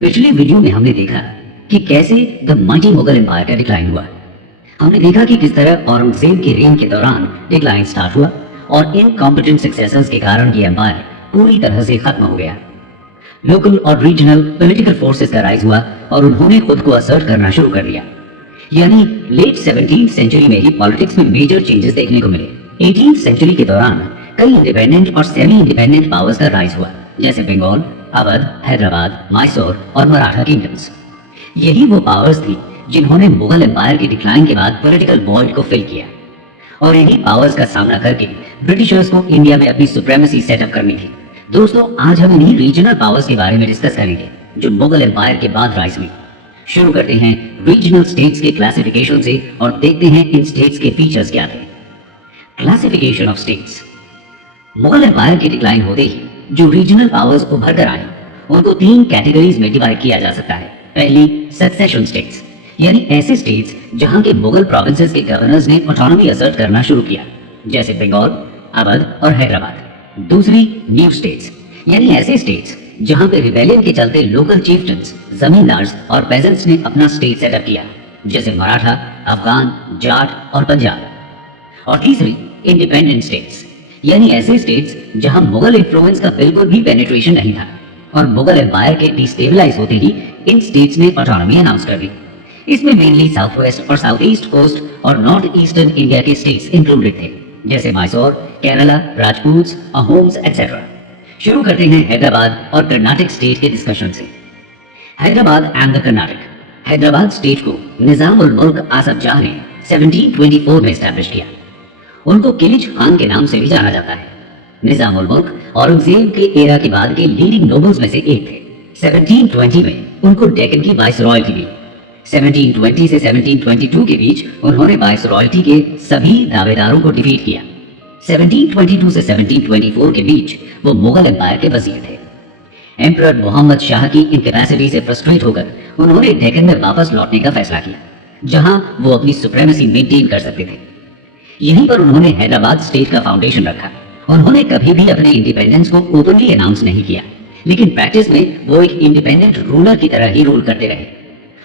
पिछले वीडियो में हमने देखा कि कैसे द माइटी मुगल एम्पायर का डिक्लाइन हुआ। हमने देखा कि किस तरह औरंगजेब के रेन के दौरान डिक्लाइन स्टार्ट हुआ और इनकॉम्पिटेंट सक्सेसर्स के कारण ये एम्पायर पूरी तरह से खत्म हो गया। लोकल और रीजनल पॉलिटिकल फोर्सेस का राइज हुआ और उन्होंने खुद को असर्ट करना शुरू कर दिया। यानी लेट 17th सेंचुरी में ही पॉलिटिक्स में मेजर चेंजेस देखने को मिले। 18th सेंचुरी के दौरान कई इंडिपेंडेंट और सेमी इंडिपेंडेंट पावर्स का राइज हुआ, जैसे बंगाल, अवध, हैदराबाद, मैसूर और मराठा किंगडम्स। यही वो पावर्स थी जिन्होंने मुगल एम्पायर के डिक्लाइन के बाद पॉलिटिकल वॉइड को फिल किया, और इन्हीं पावर्स का सामना करके ब्रिटिशर्स को इंडिया में अपनी सुप्रीमेसी सेटअप करनी थी। दोस्तों, आज हम इन्हीं रीजनल पावर्स के बारे में डिस्कस करेंगे जो मुगल एम्पायर के बाद राइज हुई। शुरू करते हैं रीजनल स्टेट्स के क्लासिफिकेशन से और देखते हैं इन स्टेट्स के फीचर्स क्या थे। Classification of states. Mughal empire के डिक्लाइन होते ही जो रीजनल पावर्स उभर कर आए उनको 3 कैटेगरीज में डिवाइड किया जा सकता है। पहली, सक्सेशन स्टेट्स, यानी ऐसे स्टेट्स जहां के मुगल प्रोविंसेस के गवर्नर्स ने ऑटोनॉमी असर्ट करना शुरू किया, जैसे बंगाल, अवध और हैदराबाद। दूसरी, न्यू स्टेट्स, यानी ऐसे स्टेट्स जहां पे रिबेलियन के चलते लोकल चीफ्टन्स, जमींदार्स और पेजेंट्स ने अपना स्टेट सेटअप किया, जैसे मराठा, अफगान, जाट और पंजाब। और तीसरी, इंडिपेंडेंट स्टेट्स, यानी ऐसे स्टेट्स जहां मुगल इन्फ्लुएंस का बिल्कुल भी पेनिट्रेशन नहीं था और मुगल एम्पायर के डिस्टेबलाइज होते ही इन स्टेट्स ने ऑटोनॉमी अनाउंस कर दी। इसमें मेनली साउथ वेस्ट और साउथ ईस्ट कोस्ट और नॉर्थ ईस्टर्न इंडिया के स्टेट्स इंक्लूडेड थे, जैसे मैसूर, केरला, राजपूत, अहोम्स एटसेट्रा। शुरू करते हैं हैदराबाद और कर्नाटक स्टेट के डिस्कशन से। Hyderabad and the Karnataka. Hyderabad state को निजाम उल मुल्क आसफ जाह ने 1724 में एस्टैब्लिश किया। उनको किलिच खान के नाम से भी जाना जाता है। निजाम उल मुल्क औरंगजेब के एरा के बाद के लीडिंग नोबल्स में से एक थे। 1720 में उनको डेक्कन की वाइस रॉयल्टी दी। 1720 से 1722 के बीच उन्होंने वाइस रॉयल्टी के सभी दावेदारों को डिफीट किया। 1722 से 1724 के बीच वो मुगल एम्पायर के वजीर थे। एम्परर मोहम्मद शाह की इनकैपेसिटी से फ्रस्ट्रेट होकर उन्होंने डेक्कन में वापस लौटने का फैसला किया, जहां वो अपनी सुप्रीमेसी मेंटेन कर सकते थे। यहीं पर उन्होंने हैदराबाद स्टेट का फाउंडेशन रखा। उन्होंने कभी भी अपने इंडिपेंडेंस को ओपनली अनाउंस नहीं किया, लेकिन प्रैक्टिस में वो एक इंडिपेंडेंट रूलर की तरह ही रूल करते रहे।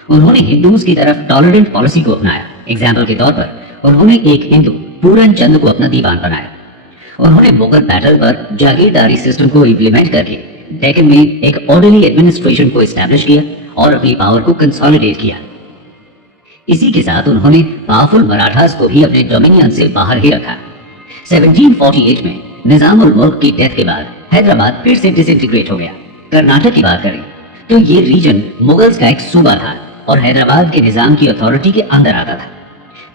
उन्होंने हिंदूज की तरफ टॉलरेंट पॉलिसी को अपनाया। एग्जाम्पल के तौर पर उन्होंने एक हिंदू पूरन चंद को अपना दीवान बनाया। उन्होंने मुगल पैटर्न पर जागीरदारी सिस्टम को इम्प्लीमेंट करके डेक्कन में एक ऑर्डरली एडमिनिस्ट्रेशन को एस्टैब्लिश किया और अपनी पावर को कंसोलिडेट किया। इसी के साथ उन्होंने पावरफुल मराठास को भी अपने डोमिनियन से बाहर ही रखा। 1748 में निजाम उल मुल्क की डेथ के बाद हैदराबाद फिर से डिसइंटीग्रेट हो गया। कर्नाटक की बात करें तो ये रीजन मुगल्स का एक सूबा था और हैदराबाद के निजाम की अथॉरिटी के अंदर आता था।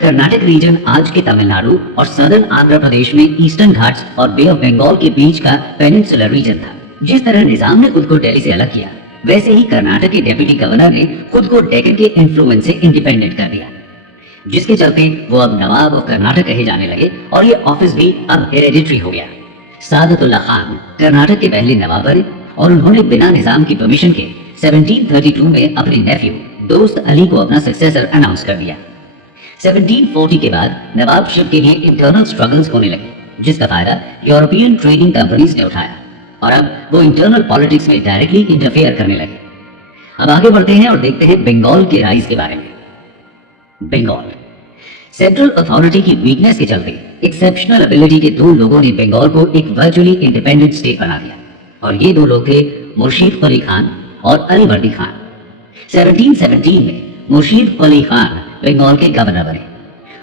कर्नाटक रीजन आज के तमिलनाडु और सदर्न आंध्र प्रदेश में ईस्टर्न घाट्स और बे ऑफ बंगाल के बीच का पेनिनसुलर रीजन था। जिस तरह निजाम ने खुद को दिल्ली से अलग किया, वैसे ही कर्नाटक के डेप्यूटी गवर्नर ने खुद को डेक्कन के इन्फ्लुएंस से इंडिपेंडेंट कर दिया, जिसके चलते वो अब नवाब ऑफ कर्नाटक कहे जाने लगे और ये ऑफिस भी अब हेरेडिटरी हो गया। सादतुल्ला खान कर्नाटक के पहले नवाब बने और उन्होंने बिना निजाम की परमिशन के 1732 में अपने नेफ्यू दोस्त अली को अपना सक्सेसर अनाउंस कर दिया। 1740 के बाद नवाबशिप के लिए इंटरनल स्ट्रगल्स होने लगे, जिसका फायदा यूरोपियन ट्रेडिंग कंपनीज ने उठाया और अब वो इंटरनल पॉलिटिक्स में डायरेक्टली इंटरफेयर करने लगे। अब आगे बढ़ते हैं और देखते हैं बंगाल के राइज के बारे में। बंगाल सेंट्रल अथॉरिटी की वीकनेस के चलते एक्सेप्शनल एबिलिटी के 2 लोगों ने बंगाल को एक वर्चुअली इंडिपेंडेंट स्टेट बना दिया, और ये 2 लोग थे मुर्शीद अली खान और अलीवर्दी खान। 1717 में मुर्शीद अली खान बंगाल के गवर्नर बने।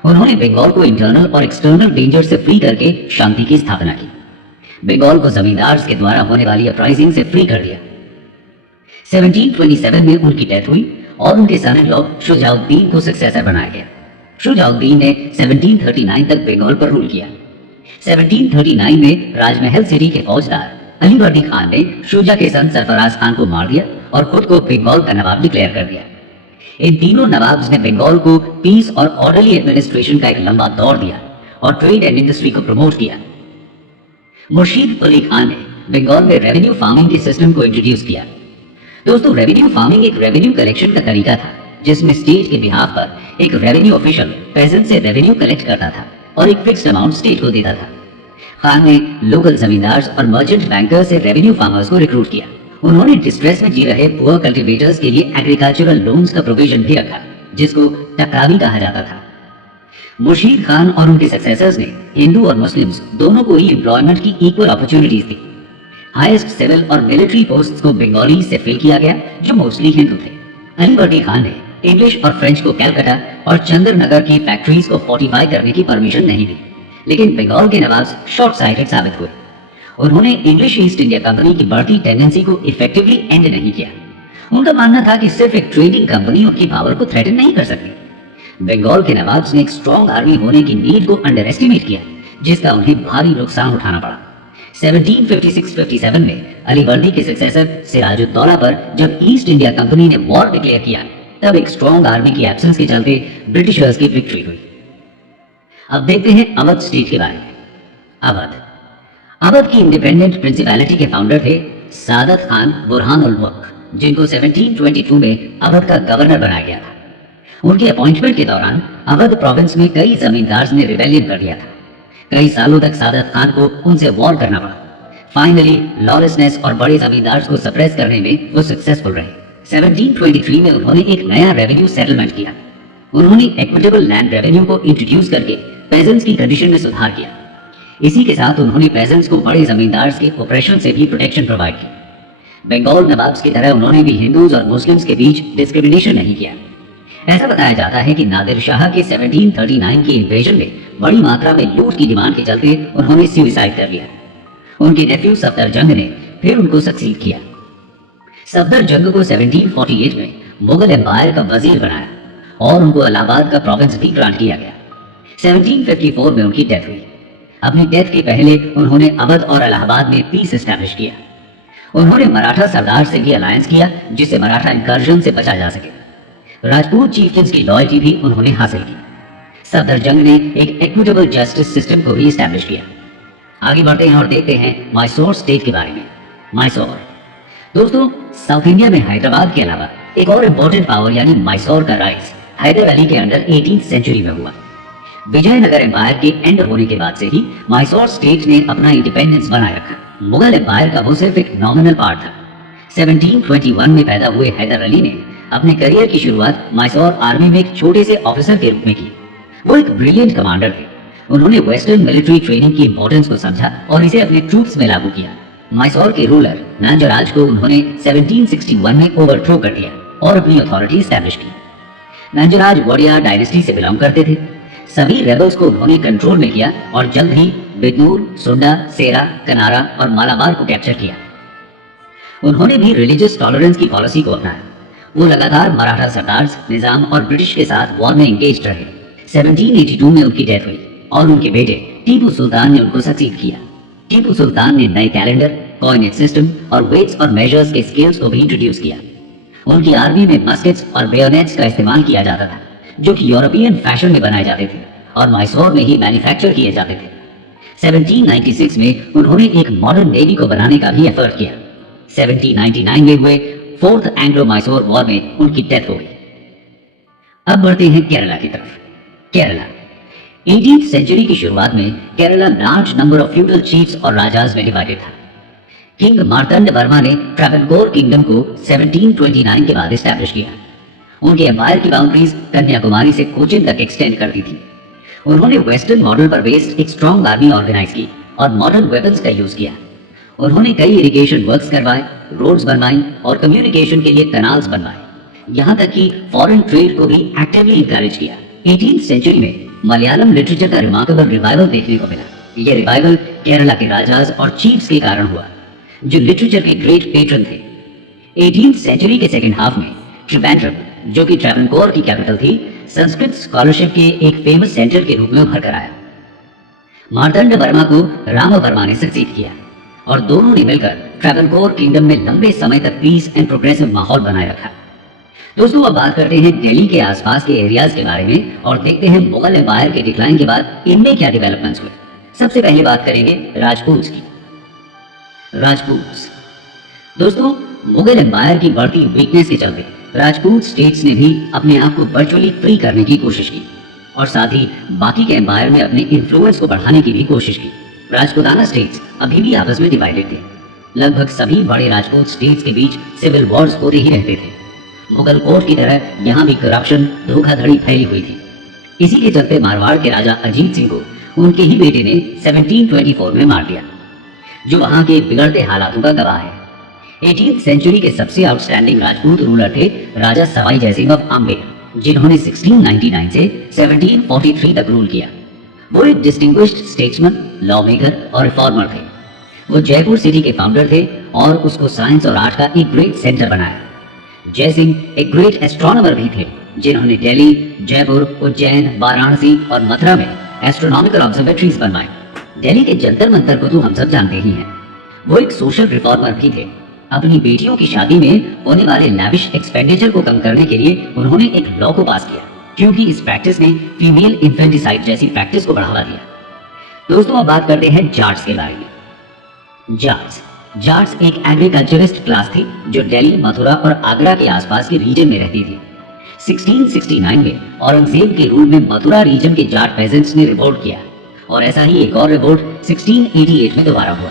उन्होंने बंगाल को इंटरनल और एक्सटर्नल डेंजर से फ्री करके शांति की स्थापना की। बंगाल को जमींदार्स के द्वारा होने वाली अपराइजिंग से फ्री कर दिया। 1727 में उनकी डेथ हुई और उनके सन इन लॉ शुजाउद्दीन को सक्सेसर बनाया गया। शुजाउद्दीन ने 1739 तक बंगाल पर रूल किया। 1739 में राजमहल सिटी के फौजदार अलीवर्दी खान ने शुजा के सन सरफराज खान को मार दिया और खुद को बंगाल का नवाब डिक्लेयर कर दिया। इन तीनों नवाब्स ने बंगाल को पीस और ऑर्डरली एडमिनिस्ट्रेशन का एक लंबा दौर दिया और ट्रेड एंड इंडस्ट्री को प्रमोट किया। मुर्शीद अली खान ने बंगाल में रेवेन्यू फार्मिंग के सिस्टम को इंट्रोड्यूस किया। दोस्तों, रेवेन्यू फार्मिंग एक रेवेन्यू कलेक्शन का तरीका था, जिसमें स्टेट के बिहाफ पर एक रेवेन्यू ऑफिशियल पेजेंट से रेवेन्यू कलेक्ट करता था और एक फिक्स्ड अमाउंट स्टेट को देता था। खान ने लोकल जमींदार्स और मर्चेंट बैंकर्स से रेवेन्यू फार्मर्स को रिक्रूट किया उन्होंने डिस्ट्रेस में जी रहे पुअर कल्टीवेटर्स के लिए एग्रीकल्चरल लोन्स का प्रोविजन भी रखा, जिसको टक्रावी कहा जाता था। मुर्शीद खान और उनके सक्सेसर्स ने हिंदू और मुस्लिम्स दोनों को ही एम्प्लॉयमेंट की इक्वल अपॉर्चुनिटीज दी। हाईएस्ट सिविल और मिलिट्री पोस्ट्स को बंगाली से फिल किया गया, जो मोस्टली हिंदू थे। अली वर्दी खान ने इंग्लिश और फ्रेंच को कैलकाटा और चंद्रनगर की फैक्ट्रीज को फोर्टिफाई करने की परमिशन नहीं दी, लेकिन बंगाल के नवाब शॉर्ट साइटेड साबित हुए। उन्होंने इंग्लिश ईस्ट इंडिया कंपनी की बढ़ती टेंडेंसी को इफेक्टिवली एंड नहीं किया। उनका मानना था कि सिर्फ एक ट्रेडिंग कंपनी उनकी पावर को थ्रेटन नहीं कर सकती। बंगाल के नवाब ने एक स्ट्रॉन्ग आर्मी होने की नीड को अंडर एस्टिमेट किया, जिसका उन्हें भारी नुकसान उठाना पड़ा। 1756-57 में अली वर्दी के सक्सेसर सिराजुद्दौला पर जब ईस्ट इंडिया कंपनी ने वॉर डिक्लेयर किया, तब एक स्ट्रॉन्ग आर्मी की एब्सेंस के चलते ब्रिटिशर्स की विक्ट्री हुई। अब देखते हैं अवध स्टेट के बारे में। अवध की इंडिपेंडेंट प्रिंसिपैलिटी के फाउंडर थे सादत खान बुरहान उल मुल्क, जिनको 1722 में अवध का गवर्नर बनाया गया था। उनके अपॉइंटमेंट के दौरान अवध प्रोविंस में कई जमींदार ने रिबेलियन कर दिया था। कई सालों तक सादत खान को उनसे वॉर करना पड़ा। फाइनली लॉलेसनेस और बड़े जमींदार को सप्रेस करने में वो सक्सेसफुल रहे। 1723 में उन्होंने एक नया रेवेन्यू सेटलमेंट किया। उन्होंने इक्विटेबल लैंड रेवेन्यू को इंट्रोड्यूस करके पेजेंट्स की कंडीशन में सुधार किया। इसी के साथ उन्होंने पेजेंट्स को बड़े जमींदार के ऑपरेशन से भी प्रोटेक्शन प्रोवाइड की। बंगाल नवाब्स की तरह उन्होंने भी हिंदूज और मुस्लिम्स के बीच डिस्क्रिमिनेशन नहीं किया। ऐसा बताया जाता है कि नादिर शाह के 1739 की इन्वेजन में बड़ी मात्रा में लूट की डिमांड के चलते उन्होंने सुसाइड कर लिया। उनके नेफ्यू सफदरजंग ने फिर उनको सक्सीड किया। सफदरजंग को 1748 में मुगल एम्पायर का वजीर बनाया और उनको इलाहाबाद का प्रोविंस भी ग्रांट किया गया। 1754 में उनकी डेथ हुई। अपनी डेथ के पहले उन्होंने अवध और इलाहाबाद में पीस एस्टैब्लिश किया। उन्होंने मराठा सरदार से भी अलायंस किया, जिससे मराठा इंकर्जन से बचा जा सके। राजपूत चीफ्स की लॉयल्टी भी उन्होंने हासिल की। सफदरजंग ने एक इक्विटेबल जस्टिस सिस्टम को भी एस्टैब्लिश किया। आगे बढ़ते हैं और देखते हैं मैसूर स्टेट के बारे में। मैसूर दोस्तों, साउथ इंडिया में हैदराबाद के अलावा एक और इम्पोर्टेंट पावर यानी मैसूर का राइज हैदर अली के अंडर 18th सेंचुरी में हुआ। विजयनगर एम्पायर के एंड होने के बाद से ही मैसूर स्टेट ने अपना इंडिपेंडेंस बनाए रखा। मुगल एम्पायर का वो सिर्फ एक नॉमिनल पार्ट था। 1721 में पैदा हुए हैदर अली ने अपने करियर की शुरुआत मैसूर आर्मी में एक छोटे से ऑफिसर के रूप में की। वो एक ब्रिलियंट कमांडर थे। उन्होंने वेस्टर्न मिलिट्री ट्रेनिंग की इंपॉर्टेंस को समझा और इसे अपने ट्रूप्स में लागू किया। मैसूर के रूलर नंजराज को उन्होंने 1761 में ओवरथ्रो कर दिया और अपनी अथॉरिटी एस्टैब्लिश की। नंजराज वोडिया डायनेस्टी से बिलोंग करते थे। सभी रेबल्स को उन्होंने कंट्रोल में किया और जल्द ही बिजनूर, सुंडा, सेरा, कनारा और मालाबार को कैप्चर किया। उन्होंने भी रिलीजियस टॉलरेंस की पॉलिसी को अपनाया। वो लगातार मराठा सरदार, निजाम और ब्रिटिश के साथ वॉर में एंगेज रहे। 1782 में उनकी डेथ हुई और उनके बेटे टीपू सुल्तान ने उनको सक्सीड किया। टीपू सुल्तान ने नए कैलेंडर, कॉइनेज सिस्टम और वेट्स और मेजर्स के स्केल्स को भी इंट्रोड्यूस किया। उनकी आर्मी में मस्केट्स और बेयोनेट्स का इस्तेमाल किया जाता था, जो कि यूरोपियन फैशन में बनाए जाते थे और मैसूर में ही मैन्युफैक्चर किए जाते थे। 1796 में उन्होंने एक मॉडर्न नेवी को बनाने का भी एफर्ट किया। 1799 में हुए 4th एंग्लो मैसूर वॉर में उनकी डेथ हो गई। अब बढ़ते हैं केरला की तरफ। केरला 18th सेंचुरी की शुरुआत में Kerala large number of feudal chiefs और राजाज में डिवाइडेड था। किंग मार्तंड वर्मा ने ट्रावनकोर किंगडम को 1729 के बाद एस्टैब्लिश किया। उनके एम्पायर की बाउंड्रीज कन्याकुमारी से कोचिन तक एक्सटेंड करती थी। उन्होंने वेस्टर्न मॉडल पर बेस्ड एक स्ट्रॉन्ग आर्मी ऑर्गेनाइज की और मॉडर्न वेपन्स का यूज किया। उन्होंने कई इरिगेशन वर्क्स करवाए, रोड्स बनवाई और कम्युनिकेशन के लिए कनाल्स बनवाए। यहाँ तक कि फॉरेन ट्रेड को भी एक्टिवली इंकरेज किया। 18th सेंचुरी में मलयालम लिटरेचर का रिमार्केबल रिवाइवल देखने को मिला। यह रिवाइवल केरला के राजाज और चीफ्स के कारण हुआ, जो लिटरेचर के ग्रेट पेट्रन थे। 18th सेंचुरी के सेकेंड हाफ में त्रिवेंद्रम, जो कि ट्रावनकोर की कैपिटल थी, संस्कृत स्कॉलरशिप के एक फेमस सेंटर के रूप में उभर कर आया। मार्तंड वर्मा को राम वर्मा ने सक्सीड किया और दोनों ने मिलकर ट्रावनकोर किंगडम में लंबे समय तक पीस एंड प्रोग्रेसिव माहौल बनाए रखा। दोस्तों, अब बात करते हैं दिल्ली के आसपास के एरियाज के बारे में और देखते हैं मुगल एम्पायर के डिक्लाइन के बाद इनमें क्या डेवलपमेंट्स हुए। सबसे पहले बात करेंगे राजपूत की। राजपूत दोस्तों, मुगल एम्पायर की बढ़ती वीकनेस के चलते राजपूत स्टेट्स ने भी अपने आप को वर्चुअली फ्री करने की कोशिश की और साथ ही बाकी के एम्पायर में अपने इन्फ्लुएंस को बढ़ाने की भी कोशिश की। राजपूताना स्टेट्स अभी भी आपस में डिवाइडेड थे। लगभग सभी बड़े राजपूत स्टेट्स के बीच सिविल वॉर्स होते ही रहते थे। मुगल कोर्ट की तरह यहाँ भी करप्शन, धोखाधड़ी फैली हुई थी। इसी के चलते मारवाड़ के राजा अजीत सिंह को उनके ही बेटे ने 1724 में मार दिया, जो वहां के बिगड़ते हालातों का गवाह है। 18th सेंचुरी के सबसे आउटस्टैंडिंग राजपूत रूलर थे राजा सवाई जयसिंह ऑफ आम्बेर, जिन्होंने 1699 से 1743 तक रूल किया। वो एक डिस्टिंग्विश्ड स्टेट्समैन, लॉ मेकर और रिफॉर्मर थे। वो जयपुर सिटी के फाउंडर थे और उसको साइंस और आर्ट का एक ग्रेट सेंटर बनाया। जयसिंह एक ग्रेट एस्ट्रोनॉमर भी थे, जिन्होंने दिल्ली, जयपुर, उज्जैन, वाराणसी और मथुरा में एस्ट्रोनॉमिकल ऑब्जर्वेटरीज बनवाए। दिल्ली के जंतर मंतर को तो हम सब जानते ही हैं। वो एक सोशल रिफॉर्मर भी थे। अपनी बेटियों की शादी में होने वाले लैविश एक्सपेंडिचर को कम करने के लिए उन्होंने एक लॉ को पास किया, क्योंकि इस प्रैक्टिस ने फीमेल इन्फेंटिसाइड जैसी प्रैक्टिस को बढ़ावा दिया। दोस्तों, अब बात करते हैं जाट्स के बारे में। जाट्स एक एग्रीकल्चरिस्ट क्लास थी जो दिल्ली, मथुरा और आगरा के आसपास के रीजन में रहती थी। 1669 में औरंगजेब के रूल में मथुरा रीजन के जाट पेजेंट्स ने रिवोल्ट किया और ऐसा ही एक और रिवोल्ट 1688 में दोबारा हुआ।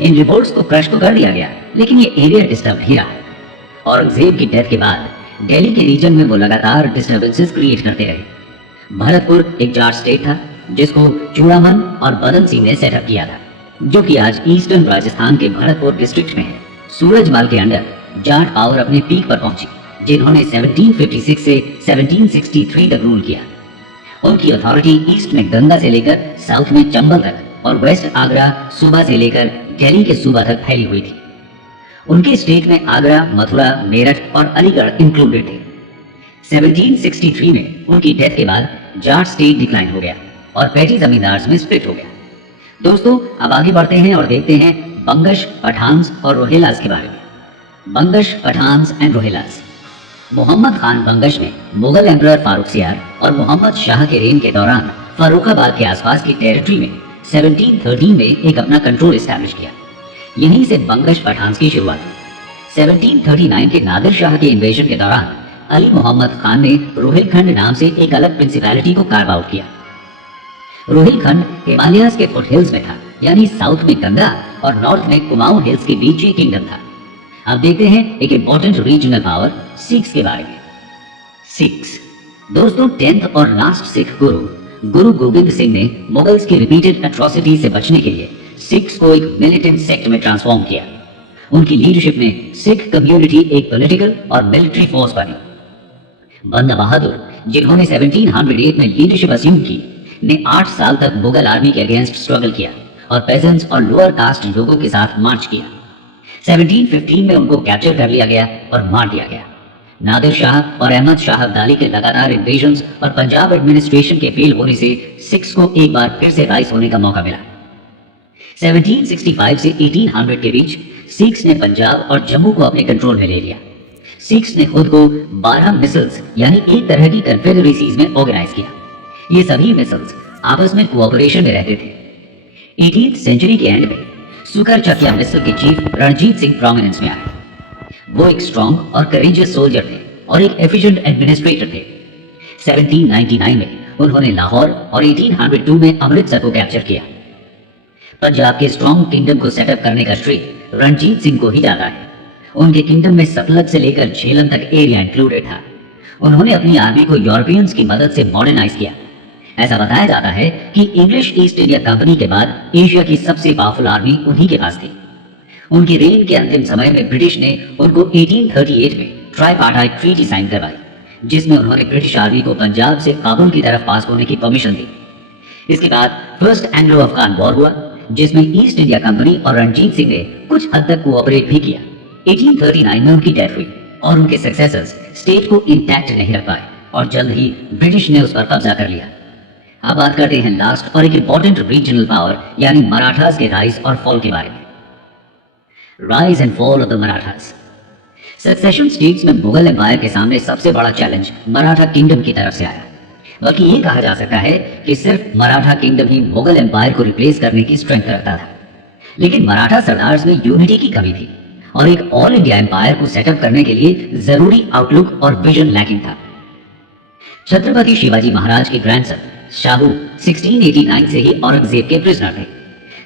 इन रिवोल्ट्स को क्रश तो कर दिया गया, लेकिन ये एरिया डिस्टर्ब ही रहा। औरंगजेब की डेथ के बाद दिल्ली के रीजन में वो लगातार डिस्टर्बेंसेस क्रिएट करते रहे। भरतपुर एक जाट स्टेट था जिसको चूड़ामन और बदन सिंह ने सेटअप किया था, जो कि आज ईस्टर्न राजस्थान के भरतपुर डिस्ट्रिक्ट में है। सूरजमल के अंडर जाट पावर अपने पीक पर पहुंची, जिन्होंने 1756 से 1763 तक रूल किया। उनकी अथॉरिटी ईस्ट में गंगा से लेकर साउथ में चंबल तक और वेस्ट आगरा सूबा से लेकर दिल्ली के सूबा तक फैली हुई थी। उनके स्टेट में आगरा, मथुरा, मेरठ और अलीगढ़ इंक्लूडेड थे। 1763 में उनकी डेथ के बाद जाट स्टेट डिक्लाइन हो गया और पेटी जमींदार्स में स्प्लिट हो गया। दोस्तों, अब आगे बढ़ते हैं और देखते हैं बंगश, पठान्स और रोहिलास के बारे में। बंगश, पठान्स एंड रोहिलास। मोहम्मद खान बंगश ने मुगल एम्परर फारुखसियार और मोहम्मद शाह के रेन के दौरान फर्रुखाबाद के आसपास की टेरिटरी में 1713 में एक अपना कंट्रोल एस्टैब्लिश किया। यहीं से बंगश पठान्स की शुरुआत हुई। 1739 के नादिर शाह के इन्वेजन के दौरान अली मोहम्मद खान ने रोहिलखंड नाम से एक अलग प्रिंसिपैलिटी को कार्व आउट किया। रोहिलखंड हिमालयाज के फुटहिल्स में था, यानी साउथ में गंगा और नॉर्थ में कुमाऊं हिल्स के बीच ये किंगडम था। अब देखते हैं एक इंपॉर्टेंट रीजनल पावर सिख्स के बारे में। सिख्स। दोस्तों, 10th और लास्ट सिख गुरु गोविंद सिंह ने मुगल्स की रिपीटेड एट्रोसिटी से बचने के लिए सिख्स को एक मिलिटेंट सेक्ट में ट्रांसफॉर्म किया। उनकी लीडरशिप में सिख कम्युनिटी एक पॉलिटिकल और मिलिट्री फोर्स बनी। बंदा बहादुर, जिन्होंने 1708 में लीडरशिप अस्यूम की, ने 8 साल तक मुगल आर्मी के अगेंस्ट स्ट्रगल किया और पेजेंट्स और लोअर कास्ट लोगों के साथ मार्च किया। 1715 में उनको कैप्चर कर लिया गया और मार दिया गया। नादिर शाह और अहमद शाह अब्दाली के लगातार इन्वेजन्स और पंजाब एडमिनिस्ट्रेशन के फेल होने से सिख्स को एक बार फिर से राइज होने का मौका मिला। 1765 से 1800 के बीच सिख्स ने पंजाब और जम्मू को अपने कंट्रोल में ले लिया। सिख्स ने खुद को 12 मिसल्स यानी एक तरह की कन्फेडरेसीज में ऑर्गेनाइज किया। ये सभी मिसल्स आपस में कोऑपरेशन में रहते थे। 18th सेंचुरी के एंड में सुकर चकिया मिसल के चीफ रणजीत सिंह प्रोमिनेंस में आए। वो एक स्ट्रॉन्ग और करेजियस सोल्जर थे और एक एफिशिएंट एडमिनिस्ट्रेटर थे। 1799 में उन्होंने लाहौर और 1802 में अमृतसर को कैप्चर किया। पंजाब के स्ट्रॉन्ग किंगडम को सेटअप करने का श्रेय रणजीत सिंह को ही जाता है। उनके किंगडम में सतलज से लेकर झेलम तक एरिया इंक्लूडेड था। उन्होंने अपनी आर्मी को यूरोपियंस की मदद से मॉडर्नाइज किया। ऐसा बताया जाता है कि इंग्लिश ईस्ट इंडिया कंपनी के बाद एशिया की सबसे पावरफुल आर्मी उन्हीं के पास थी। उनकी रेन के अंतिम समय में ब्रिटिश ने उनको 1838 में ट्राइपार्टाइट ट्रीटी साइन करवाई, जिसमें उन्होंने ब्रिटिश आर्मी को पंजाब से काबुल की तरफ पास होने की परमिशन दी। इसके बाद फर्स्ट एंग्लो अफगान वॉर हुआ, जिसमें ईस्ट इंडिया कंपनी और रणजीत सिंह ने कुछ हद तक कोऑपरेट भी किया। 1839 में उनकी डेथ हुई और उनके सक्सेसर्स स्टेट को इंटैक्ट नहीं रख पाए और जल्द ही ब्रिटिश ने उस पर कब्जा कर लिया। अब बात करते हैं लास्ट और एक इंपॉर्टेंट रीजनल पावर यानी मराठास के राइज और फॉल के बारे में। Rise and fall of the Marathas. Succession states में मुगल एम्पायर के सामने सबसे बड़ा चैलेंज मराठा किंगडम की तरफ से आया। बल्कि ये कहा जा सकता है कि सिर्फ मराठा किंगडम ही मुगल एम्पायर को रिप्लेस करने की स्ट्रेंथ रखता था। लेकिन मराठा सरदार्स में यूनिटी की कमी थी और एक ऑल इंडिया एम्पायर को सेटअप करने के लिए जरूरी आउटलुक और विजन लैकिंग था। छत्रपति शिवाजी महाराज के ग्रैंडसन शाहू 1689 से ही औरंगजेब के प्रिजनर थे।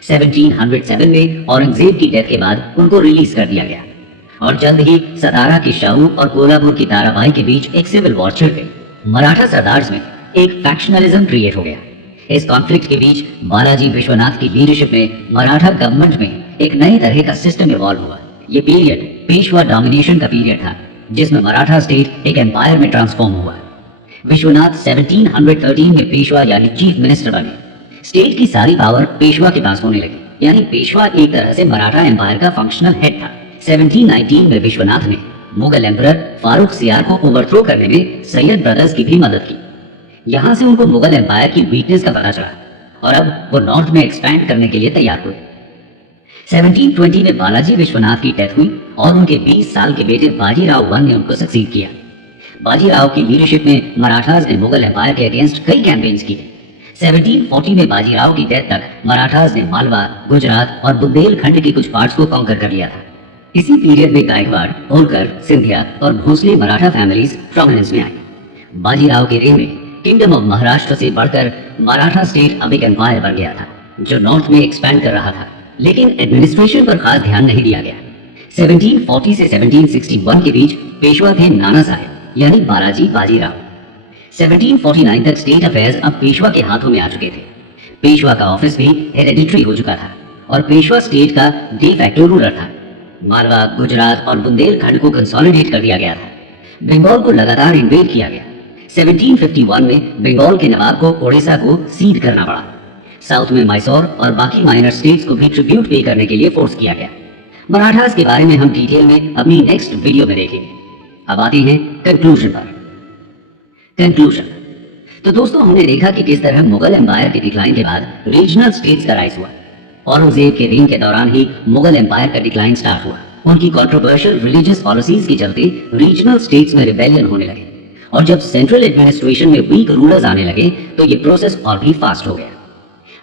1707 में औरंगजेब की डेथ के बाद उनको रिलीज कर दिया गया और जल्द ही सतारा की शाहू और कोल्हापुर की ताराबाई के बीच एक सिविल वॉर छिड़ गई। मराठा सरदार्स में एक फैक्शनलिज्म क्रिएट हो गया। इस कॉन्फ्लिक्ट के बीच बालाजी विश्वनाथ की लीडरशिप में मराठा गवर्नमेंट में एक नए तरह का सिस्टम इवॉल्व हुआ। ये पीरियड पेशवा डोमिनेशन का पीरियड था, जिसमें मराठा स्टेट एक एम्पायर में ट्रांसफॉर्म हुआ। विश्वनाथ 1713 में पेशवा यानी चीफ मिनिस्टर बने। स्टेट की सारी पावर पेशवा के पास होने लगी, यानी पेशवा एक तरह से मराठा एम्पायर का फंक्शनल हेड था। 1719 में विश्वनाथ ने मुगल एम्परर फारूक सियार को ओवरथ्रो करने में सैयद ब्रदर्स की भी मदद की। यहां से उनको मुगल एम्पायर की वीकनेस का पता चला और अब वो नॉर्थ में एक्सपैंड करने के लिए तैयार हुए। 1720 में बालाजी विश्वनाथ की डेथ हुई और उनके 20 साल के बेटे बाजीराव I ने उनको सक्सीड किया। बाजीराव की लीडरशिप में मराठास ने मुगल एम्पायर के अगेंस्ट कई कैंपेन्स किए। 1740 में बाजीराव की डेथ तक मराठास ने मालवा, गुजरात और बुंदेलखंड के कुछ पार्ट्स को कॉन्कर कर लिया था। इसी पीरियड में गायकवाड़, होलकर, सिंधिया और भोसले मराठा फैमिलीज प्रोमिनेंस में आई। बाजीराव के रेन में किंगडम ऑफ महाराष्ट्र से बढ़कर मराठा स्टेट अब एक एम्पायर बन गया था, जो नॉर्थ में एक्सपैंड कर रहा था, लेकिन एडमिनिस्ट्रेशन पर खास ध्यान नहीं दिया गया। 1740 से 1761 के बीच पेशवा थे नाना साहेब यानी बालाजी बाजीराव। 1749 तक स्टेट अफेयर्स अब पेशवा के हाथों में आ चुके थे। पेशवा का ऑफिस भी हेरेडिटरी हो चुका था और पेशवा स्टेट का de facto रूलर था। मालवा, गुजरात और बुंदेलखंड को कंसोलिडेट कर दिया गया था। बंगाल को लगातार इन्वेड किया गया। 1751 में बंगाल के नवाब को ओडिशा को सीड करना पड़ा। साउथ में मैसूर और बाकी माइनर स्टेट्स को भी ट्रिब्यूट पे करने के लिए फोर्स किया गया। मराठास के बारे में हम डिटेल में अपनी नेक्स्ट वीडियो में देखेंगे। अब आते हैं कंक्लूजन पर। कंक्लूजन। तो दोस्तों, हमने देखा कि किस तरह मुगल एम्पायर के डिक्लाइन के बाद रीजनल स्टेट्स का राइज हुआ। औरंगजेब के रेन के दौरान ही मुगल एम्पायर का डिक्लाइन स्टार्ट हुआ। उनकी कंट्रोवर्शियल रिलीजियस पॉलिसीज के चलते रीजनल स्टेट्स में रिबेलियन होने लगे और जब सेंट्रल एडमिनिस्ट्रेशन में वीक रूलर्स आने लगे तो ये प्रोसेस और भी फास्ट हो गया।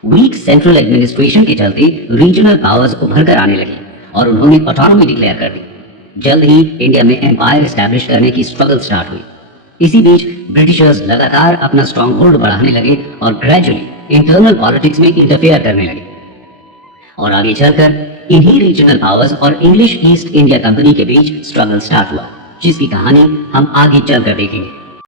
वीक सेंट्रल एडमिनिस्ट्रेशन के चलते रीजनल पावर्स उभर कर आने लगे और उन्होंने ऑटोनॉमी डिक्लेयर कर दी। जल्द ही इंडिया में एम्पायर एस्टैब्लिश करने की स्ट्रगल स्टार्ट हुई। इसी बीच ब्रिटिशर्स लगातार अपना स्ट्रॉन्ग होल्ड बढ़ाने लगे और ग्रेजुअली इंटरनल पॉलिटिक्स में इंटरफेयर करने लगे और आगे चलकर इन्हीं रीजनल पावर्स और इंग्लिश ईस्ट इंडिया कंपनी के बीच स्ट्रगल स्टार्ट हुआ, जिसकी कहानी हम आगे चलकर देखेंगे।